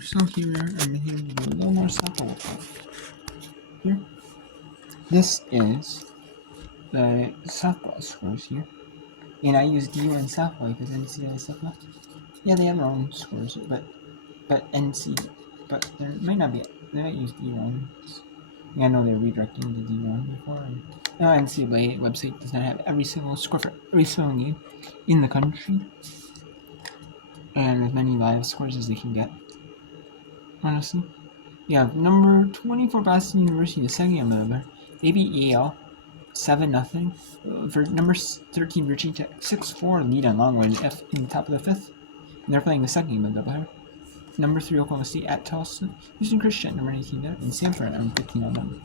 So here I'm making a little more sample here. This is the softball scores here. And I use D1 softball because NCAA softball. Yeah, they have their own scores, but there might not be. They might use D1s. Yeah, I know they're redirecting to D1 before. And now NCAA website does not have every single score for every single game in the country, and as many live scores as they can get. Honestly, yeah. Number 24 Boston University, the second game of the they beat Yale 7-0. For number 13 Virginia Tech 6-4 lead on Longwood in the top of the fifth. And they're playing the second game of the doubleheader. Number 3 Oklahoma State at Tulsa. Houston Christian number 19 there, and Sanford number 15 on them.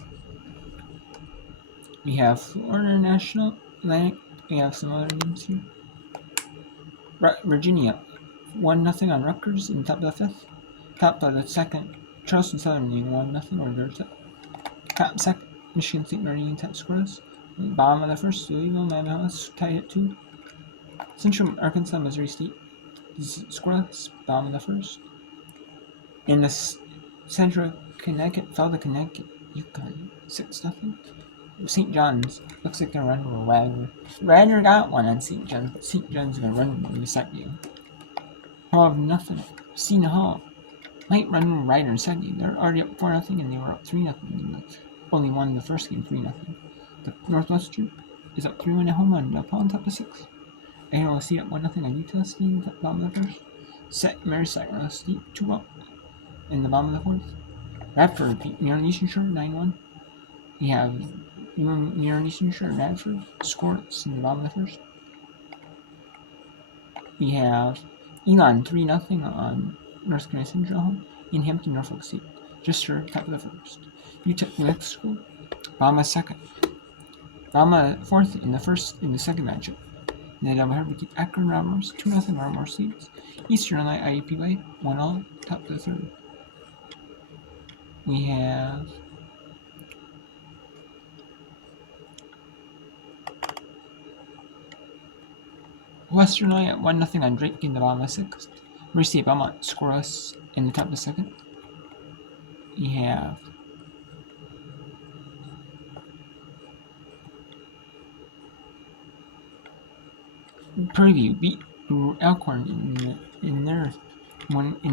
We have Florida National Atlantic. We have some other games here. Virginia 1-0 on Rutgers in the top of the fifth. Top of the second, Charleston Southern leading 1-0 over top second. Michigan State Marine top scoreless. Bottom of the first, Louisville Madhouse tied at 2. Central Arkansas Missouri State scoreless. Bottom of the first. In the Central Connecticut fell to Connecticut UConn 6-0. St. John's looks like they're running with Wagner. Wagner got one on St. John's, but St. John's gonna run in the second game. Hall of nothing. Cena Hall might run with Ryder in second game. They're already up 4-0 and they were up 3-0. Only won the first game 3-0. The Northwestern is up 3-1 at home on Paul on top of 6. AOC up 1-0 on Utah State in the bottom of the first. Mary Sacramento State 2-up in the bottom of the fourth. Radford beat Maryland Eastern Shore 9-1. We have Maryland Eastern Shore Radford scoreless in the bottom of the first. We have Elon 3-0 on North Carolina Central home. In Hampton, Norfolk State, just for top of the first. UTEP New Mexico, Bama second. Bama fourth in the second matchup. And then doubleheader we get Akron Robbers 2-0 Robbers leads. Eastern Illinois IUP 1-all top of the third. We have Western Illinois at 1-0 on Drake in the bottom of the sixth. Mercy at Belmont scoreless in the top of the second. We have Prairie beat Elkhorn in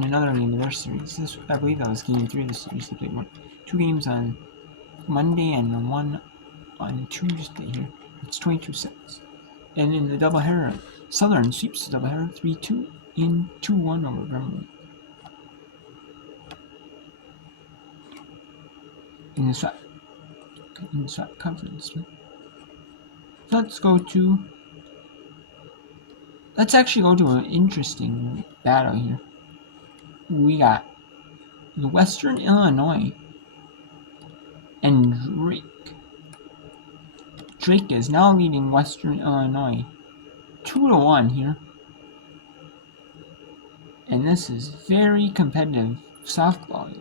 another game of their series. I believe that was game 3 of the series. They played 2 games on Monday and 1 on Tuesday here. It's 22-6. And in the doubleheader, Southern sweeps the doubleheader 3-2 in 2-1 over Gremlin. In the SWAT conference. Let's actually go to an interesting battle here. We got the Western Illinois and Drake. Drake is now leading Western Illinois 2-1 here. And this is very competitive softball.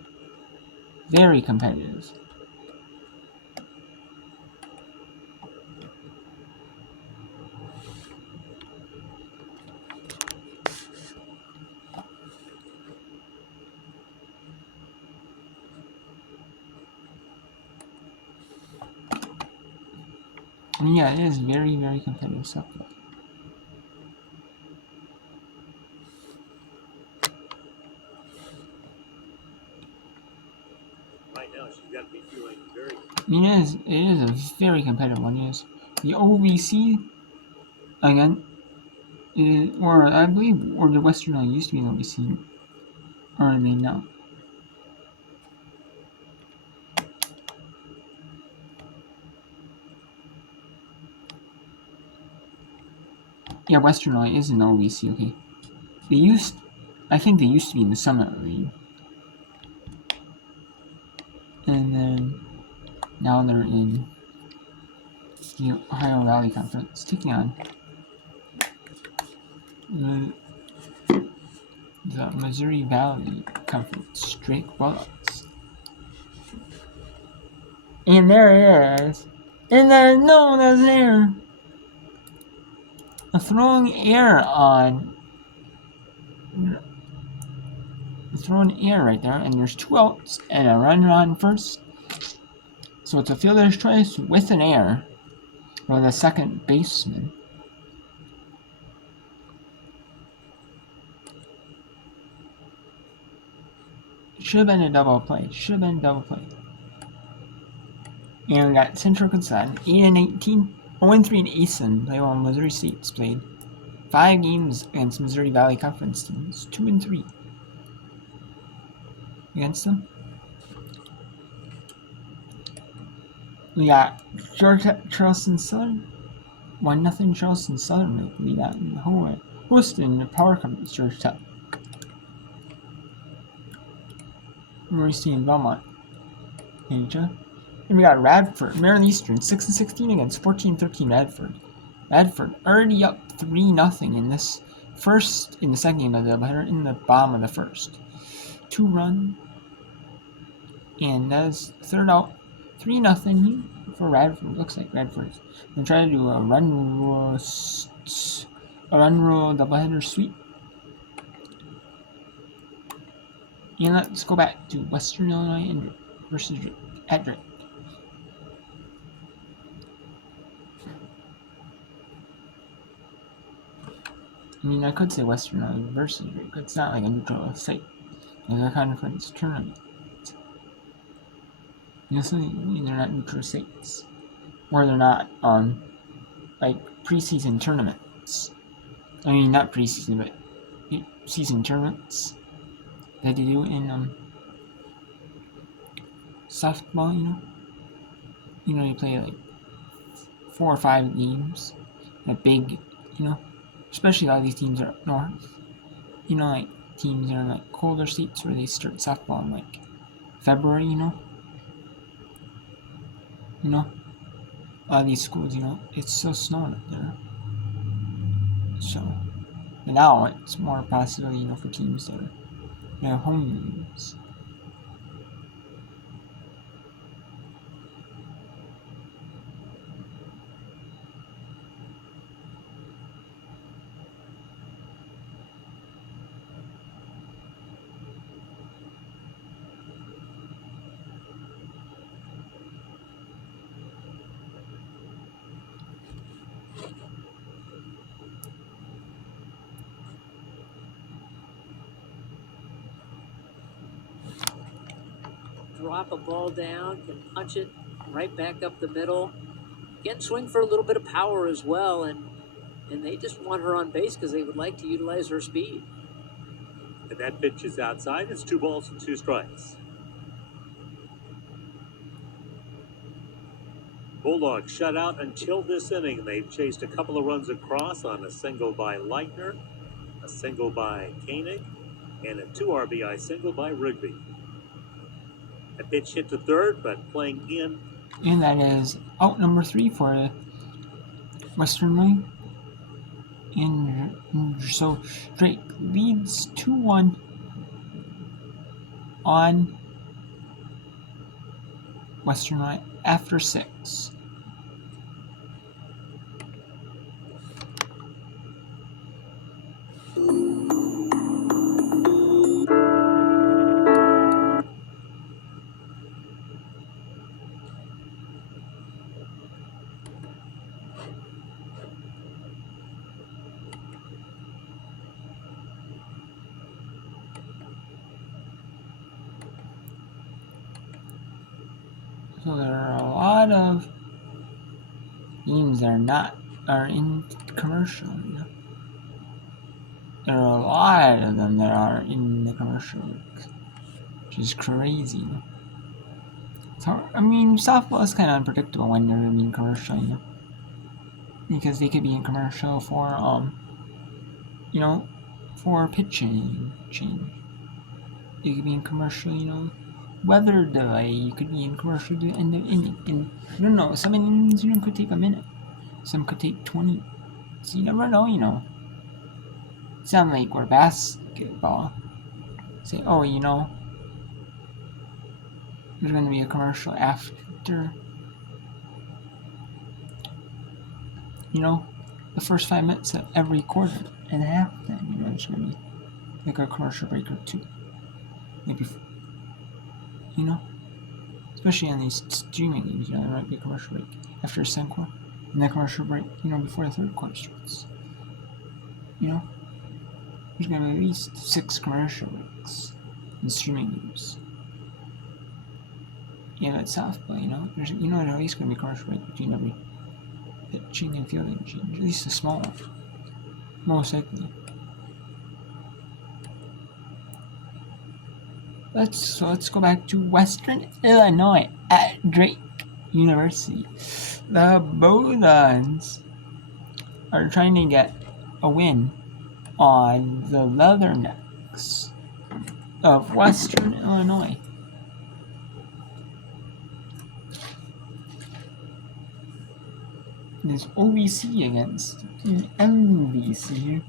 Very competitive. And yeah, it is very, very competitive softball. Right now, she's got to be feeling very. I mean, it is a very competitive one. Yes, the OVC again, or I believe, or the Western Illinois used to be the OVC, or are they now? Yeah, Western Illinois is in the OVC. Okay, I think they used to be in the Summit League, and then now they're in the Ohio Valley Conference, taking on the Missouri Valley Conference Drake Bullets. And there it is. And then no one was there. Throwing air on throw an air right there, and there's 2 outs and a runner on first. So it's a fielder's choice with an air for the second baseman. It should have been a double play. And we got Central Consad, 8-18, 0-3 in ASIN. Play while Missouri State's played 5 games against Missouri Valley Conference teams, 2-3 against them. We got Georgia Charleston Southern, 1-0 Charleston Southern. We got hosting the Power Conference Georgia Tech. Missouri State and Belmont. And we got Radford, Maryland Eastern, 6-16 against 14-13 Radford. Radford already up 3-0 in this in the second game of the doubleheader, in the bottom of the first. 2 run, and that's third out, 3-0 for Radford. Looks like Radford's gonna try to do a run rule doubleheader sweep. And let's go back to Western Illinois versus Edric. I mean, I could say Western Illinois versus Edric. It's not like a neutral site. It's a conference tournament. They're not neutral states, or they're not like preseason tournaments. I mean, not preseason, but season tournaments that they do in softball. You play like 4 or 5 games. A big, especially a lot of these teams are up north. Like teams are in like colder states where they start softball in like February. A lot of these schools, it's so snowing up there. So, but now it's more possibility, for teams that are home games. Drop a ball down, can punch it right back up the middle. Can swing for a little bit of power as well, and they just want her on base because they would like to utilize her speed. And that pitch is outside. It's 2 balls and 2 strikes. Bulldogs shut out until this inning. They've chased a couple of runs across on a single by Leitner, a single by Koenig, and a 2 RBI single by Rigby. A pitch hit to third, but playing in. And that is out number 3 for Western Illinois. And so Drake leads 2-1 on Western Illinois after 6. So there are a lot of games that are in commercial. There are a lot of them that are in the commercial leagues, which is crazy. So I mean, softball is kind of unpredictable when they're in commercial, because they could be in commercial for for pitching change. You could be in commercial, weather delay. You could be in commercial to end of inning. And I don't know, some innings, could take a minute. Some could take 20. So you never know, It's not like we're basketball. Say, oh, there's going to be a commercial after, the first 5 minutes of every quarter and a half. Then, there's going to be like a commercial break or 2. maybe, you know, especially on these streaming games, you know, there might be a commercial break after a second quarter, and then commercial break, you know, before the third quarter starts. You know, there's gonna be at least 6 commercial breaks in streaming games. Yeah, that's softball, you know. There's at least gonna be a commercial break between every pitching and fielding change, at least a small one, most likely. Let's go back to Western Illinois at Drake University. The Bulldogs are trying to get a win on the Leathernecks of Western Illinois. It is OVC against MVC.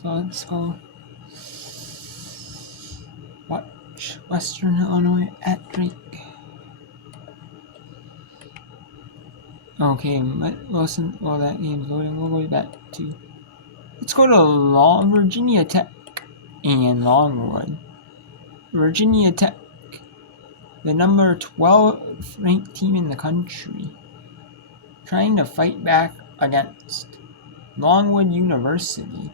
So let's go watch Western Illinois at Drake. Okay, listen, while that game's loading, we'll go back to. Let's go to Virginia Tech and Longwood. Virginia Tech, the number 12 ranked team in the country, trying to fight back against Longwood University.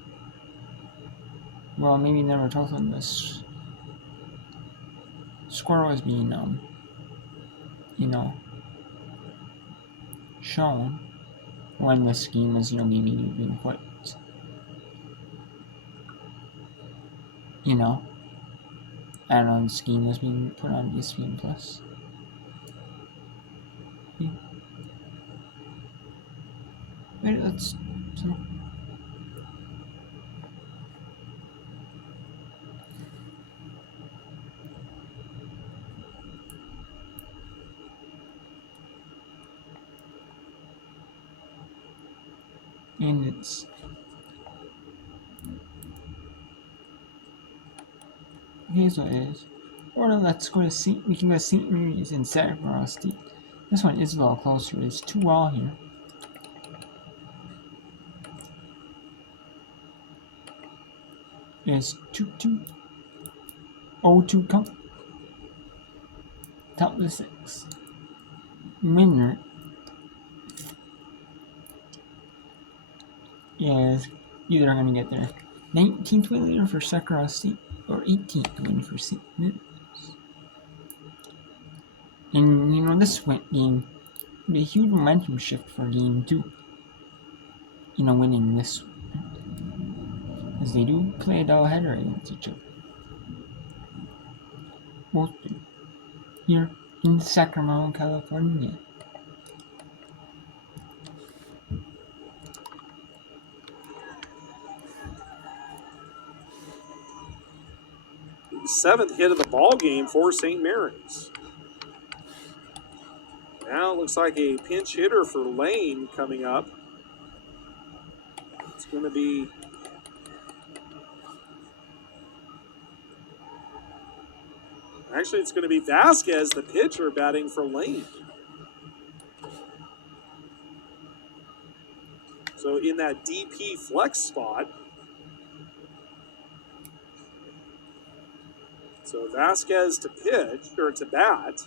Well, maybe number 12 when this score was being, shown when the scheme was, being put, I don't know, the scheme was being put on ESPN Plus. Okay. Wait, let's. And it's. Okay, so it is. Or let's go to we can go to St. Mary's in Sacramento State. This one is a little closer. It's 2-all here. It's 2-2. 0-2 count. Top of the 6. Winner is either going to get their 19th win later for Sacramento State or 18th win for St. Mary's. And this game would be a huge momentum shift for game 2. Winning this one. As they do play a doubleheader against each other. Both do. Here in Sacramento, California. The 7th hit of the ball game for St. Mary's. Now it looks like a pinch hitter for Lane coming up. It's going to be actually it's going to be Vasquez, the pitcher, batting for Lane. So in that DP flex spot. So Vasquez to pitch, or to bat.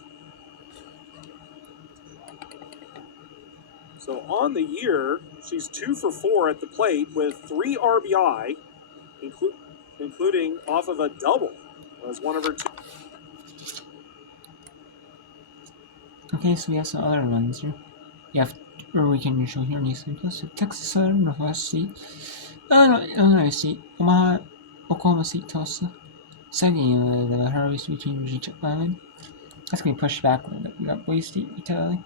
So on the year, she's 2 for 4 at the plate with 3 RBI, including off of a double. That was one of her 2. Okay, so we have some other ones here. We can show here in ESPN Plus. Texas Southern, Northwest State, Illinois State, Oklahoma State, Tulsa, Second game of the harvest between Reggie Island. That's going to be pushed back a little bit. We got Boise State, Italy,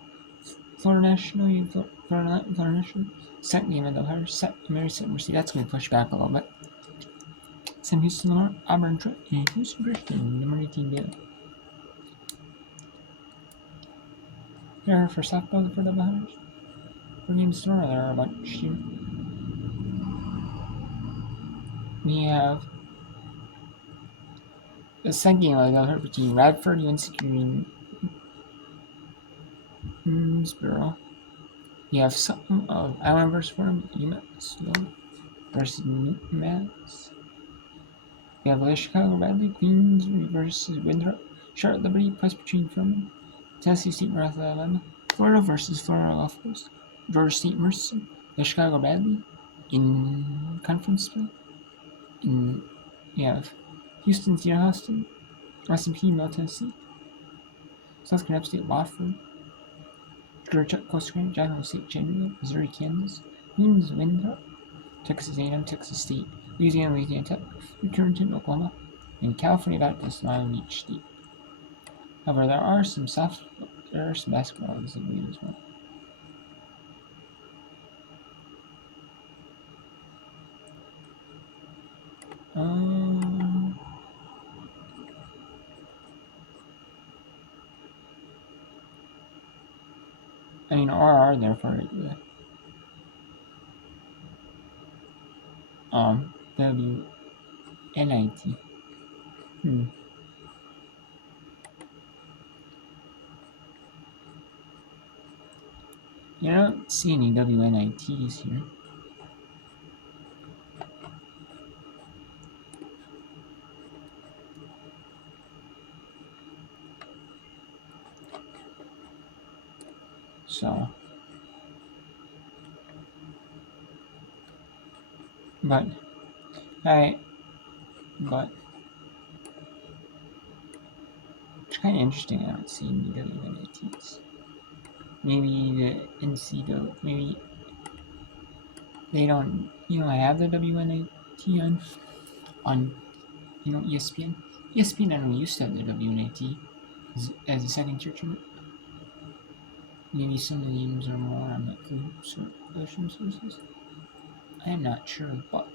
Florida National, Florida National. Second game of the harvest, St. Mary's, St. Mercy. That's going to be pushed back a little bit. Sam Houston, Lamar, Auburn, Trent, and Houston Christian, number 18 Baylor. Here for softball for the Butters. For games tomorrow, there are a bunch here. We have the second game of the Butters between Radford, UNC Greensboro. You have something of Allen versus Fordham, UMass versus UMass. We have the Chicago Bradley, Queens versus Winthrop, Charlotte Liberty, Presbyterian Furman, Tennessee State, North Alabama, Florida versus Florida Gulf Coast, Georgia State Mercer, the Chicago Bradley in conference play. You have Houston, Sierra Houston, S&P, Middle Tennessee, South Carolina State, Wofford, Georgia, Coastal Carolina, Jacksonville State, Chandler, Missouri, Kansas, Queens, Winthrop, Texas A&M, Texas State, Louisiana Tech, Turkington, Oklahoma, and California Baptist, Long Beach State. However, there are some basketball in the league as well. I mean, RR there for the WNIT. You don't see any WNITs here. So, but it's kind of interesting. I don't see any WNITs. Maybe the NCAA, maybe they don't, have the WNIT on ESPN. ESPN, I know, used to have the WNIT as a second tier tournament. Maybe some of the games are more on the food sources. I am not sure, but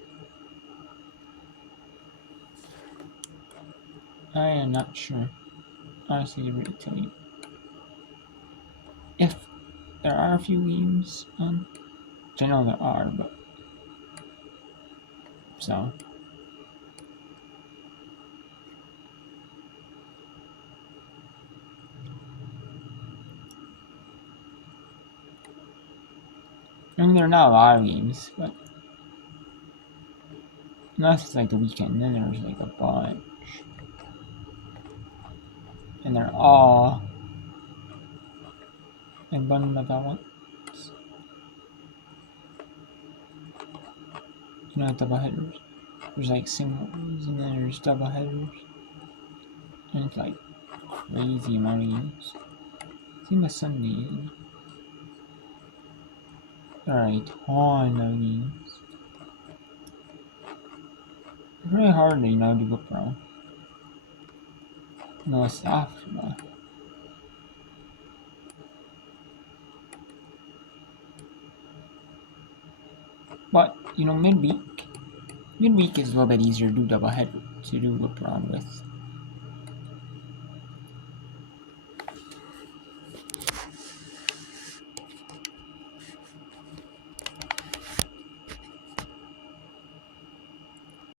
I am not sure. Honestly, to really tell you. If there are a few games on, which I know there are, but so. I mean, there are not a lot of games, but unless it's like the weekend, then there's like a bunch. And they're all like bundled up at once. Double headers. There's like singles, and then there's double headers. And it's like crazy amount of games. Same as Sunday. There are a ton of games. It's really hard to, to go pro. It's tough, but midweek is a little bit easier to do double header to do whip around with.